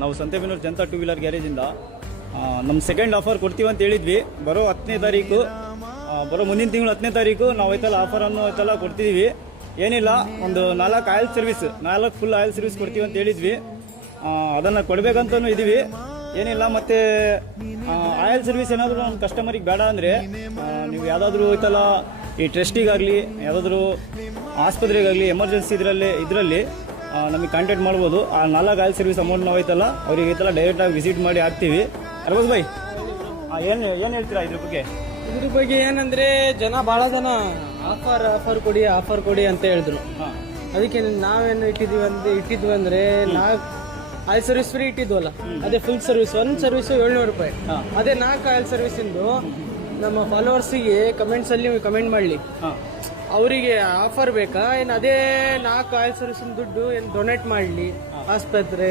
ನಾವು Santebennur Janata two wheeler ಗ್ಯಾರೇಜಿಂದ ನಮ್ಮ second offer ಕೊಡ್ತೀವಿ ಅಂತ ಹೇಳಿದ್ವಿ. ಬರೋ 10ನೇ ತಾರೀಕು, ಬರೋ ಮುಂದಿನ ತಿಂಗಳು 10ನೇ ತಾರೀಕು ನಾವು ಐತಲ್ಲ ಆಫರನ್ನು ಐತಲ್ಲ ಕೊಡ್ತಿದ್ದೀವಿ. ಏನಿಲ್ಲ, ಒಂದು 4 oil service, 4 full oil service ಕೊಡ್ತೀವಿ ಅಂತ ಹೇಳಿದ್ವಿ. ಅದನ್ನು ಕೊಡಬೇಕಂತನೂ ಇದ್ದೀವಿ. ಏನಿಲ್ಲ, ಮತ್ತು ಆಯಿಲ್ ಸರ್ವಿಸ್ ಏನಾದರೂ ನಮ್ಮ ಕಸ್ಟಮರಿಗೆ ಬೇಡ ಅಂದರೆ ನೀವು ಯಾವುದಾದ್ರೂ ಐತಲ್ಲ ಈ ಟ್ರಸ್ಟಿಗಾಗಲಿ ಯಾವುದಾದ್ರೂ ಆಸ್ಪತ್ರೆಗಾಗಲಿ ಎಮರ್ಜೆನ್ಸಿ ಇದರಲ್ಲಿ ನಮಗೆ ಕಾಂಟ್ಯಾಕ್ಟ್ ಮಾಡ್ಬೋದು. ಆ 4 ಆಯಿಲ್ ಸರ್ವಿಸ್ ಅಮೌಂಟ್ ನಾವು ಐತಲ್ಲ ಅವ್ರಿಗೆ ಐತಲ್ಲ ಡೈರೆಕ್ಟಾಗಿ ವಿಸಿಟ್ ಮಾಡಿ ಹಾಕ್ತೀವಿ. ಅರ್ಬಾಜ್ ಭಾಯ್, ಏನು ಹೇಳ್ತೀರಾ ಇದ್ರ ಬಗ್ಗೆ? ಏನಂದ್ರೆ ಭಾಳ ಜನ ಆಫರ್ ಕೊಡಿ ಅಂತ ಹೇಳಿದ್ರು. ಅದಕ್ಕೆ ನಾವೇನು ಇಟ್ಟಿದ್ವಿ ಅಂದ್ರೆ ನಾವು ಆಯಿಲ್ ಸರ್ವಿಸ್ ಫ್ರೀ ಇಟ್ಟಿದ್ವಲ್ಲ, ಅದೇ ಫುಲ್ ಸರ್ವಿಸ್, ಒಂದು ಸರ್ವಿಸ್ 700 ರೂಪಾಯಿ. ಅದೇ 4 ಆಯಿಲ್ ಸರ್ವಿಸ್ ಇಂದು ನಮ್ಮ ಫಾಲೋವರ್ಸಿಗೆ ಕಮೆಂಟ್ಸ್ ಅಲ್ಲಿ ಕಮೆಂಟ್ ಮಾಡ್ಲಿ, ಅವರಿಗೆ ಆಫರ್ ಬೇಕಾ ಏನು, ಅದೇ 4 ಆಯಿಲ್ ಸರ್ವಿಸ್ ದುಡ್ಡು ಏನು ಡೊನೇಟ್ ಮಾಡ್ಲಿ ಆಸ್ಪತ್ರೆ